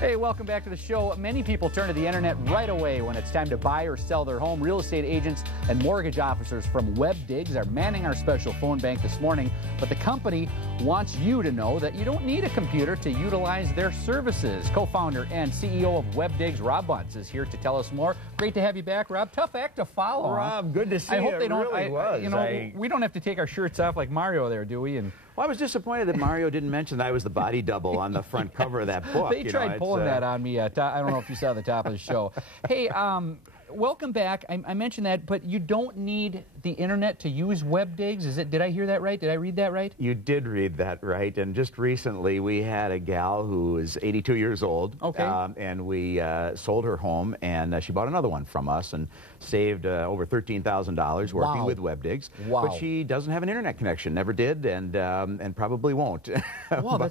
Hey, welcome back to the show. Many people turn to the internet right away when it's time to buy or sell their home. Real estate agents and mortgage officers from Webdigs are manning our special phone bank this morning. But the company wants you to know that you don't need a computer to utilize their services. Co-founder and CEO of Webdigs, Rob Buntz, is here to tell us more. Great to have you back, Rob. Tough act to follow. Rob, good to see you. I hope they don't. Really was. We don't have to take our shirts off like Mario there, do we? And well, I was disappointed that Mario didn't mention that I was the body double on the front cover of that book. They tried pulling that on me. I don't know if you saw the top of the show. Hey, welcome back. I mentioned that, but you don't need the internet to use Webdigs. Did I hear that right? Did I read that right? You did read that right. And just recently, we had a gal who is 82 years old. Okay. And we sold her home, and she bought another one from us and saved over $13,000 working with Webdigs. Wow. But she doesn't have an internet connection. Never did, and probably won't. Well,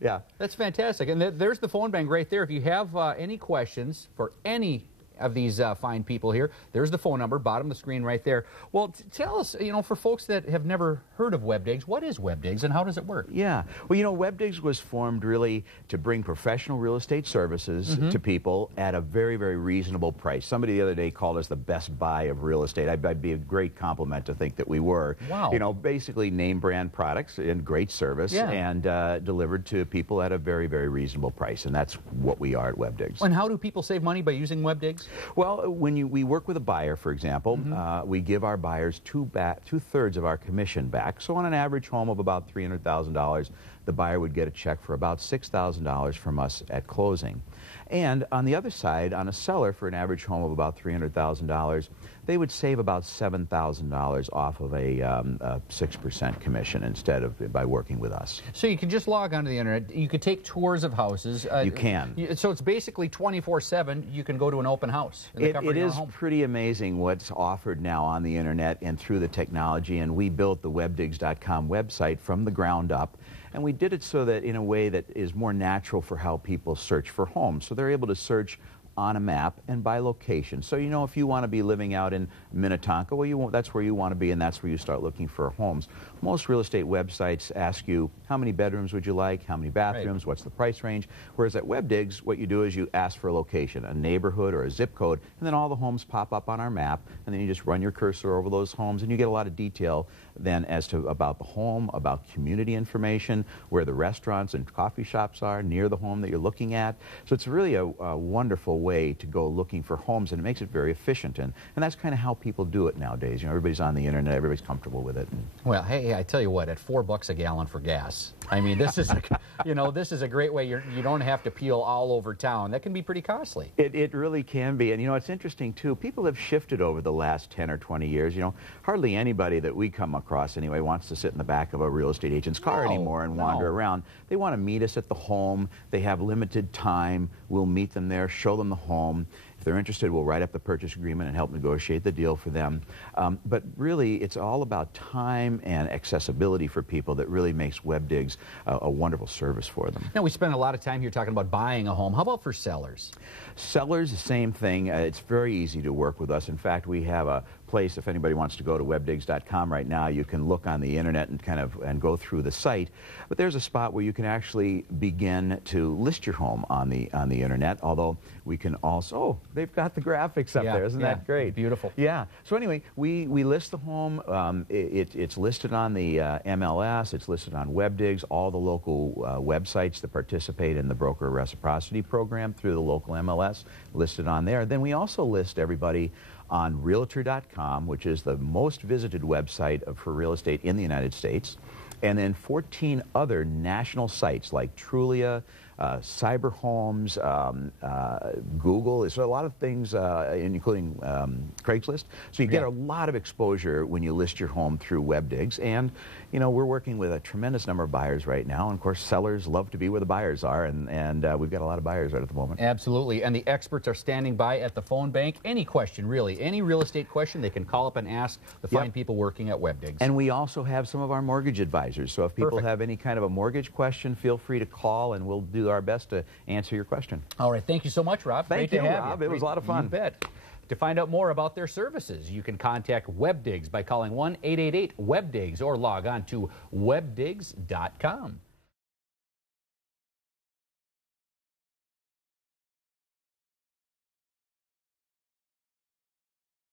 yeah. That's fantastic. And there's the phone bank right there. If you have any questions for any of these fine people here, there's the phone number, bottom of the screen right there. Well, tell us, for folks that have never heard of Webdigs, what is Webdigs and how does it work? Yeah. Well, Webdigs was formed really to bring professional real estate services to people at a very, very reasonable price. Somebody the other day called us the best buy of real estate. I'd be a great compliment to think that we were. Wow. Basically name brand products and great service and delivered to people at a very, very reasonable price. And that's what we are at Webdigs. And how do people save money by using Webdigs? Well, when we work with a buyer, for example, we give our buyers two-thirds of our commission back. So on an average home of about $300,000, the buyer would get a check for about $6,000 from us at closing. And on the other side, on a seller for an average home of about $300,000, they would save about $7,000 off of a 6% commission instead of by working with us. So you can just log onto the internet. You could take tours of houses. You can. So it's basically 24/7. You can go to an open house. It is pretty amazing what's offered now on the internet and through the technology. And we built the Webdigs.com website from the ground up. And we did it so that in a way that is more natural for how people search for homes. So they're able to search on a map and by location. So if you want to be living out in Minnetonka, well, that's where you want to be, and that's where you start looking for homes. Most real estate websites ask you, how many bedrooms would you like, how many bathrooms, what's the price range, whereas at Webdigs, what you do is you ask for a location, a neighborhood or a zip code, and then all the homes pop up on our map, and then you just run your cursor over those homes, and you get a lot of detail then as to about the home, about community information, where the restaurants and coffee shops are near the home that you're looking at. So it's really a wonderful way to go looking for homes, and it makes it very efficient, and that's kind of how people do it nowadays. Everybody's on the internet, everybody's comfortable with it. Well, hey, I tell you what, at $4 a gallon for gas, I mean, this is this is a great way. You don't have to peel all over town. That can be pretty costly. It really can be, and it's interesting too. People have shifted over the last 10 or 20 years. Hardly anybody that we come across anyway wants to sit in the back of a real estate agent's car anymore and wander around. They want to meet us at the home. They have limited time. We'll meet them there, show them the home. If they're interested, we'll write up the purchase agreement and help negotiate the deal for them. But really, it's all about time and accessibility for people that really makes Webdigs a wonderful service for them. Now, we spend a lot of time here talking about buying a home. How about for sellers? Sellers, the same thing. It's very easy to work with us. In fact, we have a place, if anybody wants to go to webdigs.com right now, you can look on the internet and go through the site. But there's a spot where you can actually begin to list your home on the internet, although we can also, they've got the graphics up there. Isn't that great? Beautiful. Yeah. So anyway, we list the home. It's listed on the MLS. It's listed on Webdigs, all the local websites that participate in the broker reciprocity program through the local MLS listed on there. Then we also list everybody on Realtor.com, which is the most visited website for real estate in the United States, and then 14 other national sites like Trulia, Cyber Homes, Google. There's a lot of things, including Craigslist. So you get a lot of exposure when you list your home through Webdigs. And, we're working with a tremendous number of buyers right now. And, of course, sellers love to be where the buyers are. And we've got a lot of buyers right at the moment. Absolutely. And the experts are standing by at the phone bank. Any question, really, any real estate question, they can call up and ask the fine people working at Webdigs. And we also have some of our mortgage advisors. So if people have any kind of a mortgage question, feel free to call, and we'll do our best to answer your question. All right. Thank you so much, Rob. Thank you, Rob. It was a lot of fun. You bet. To find out more about their services, you can contact Webdigs by calling 1-888-WEBDIGS or log on to webdigs.com.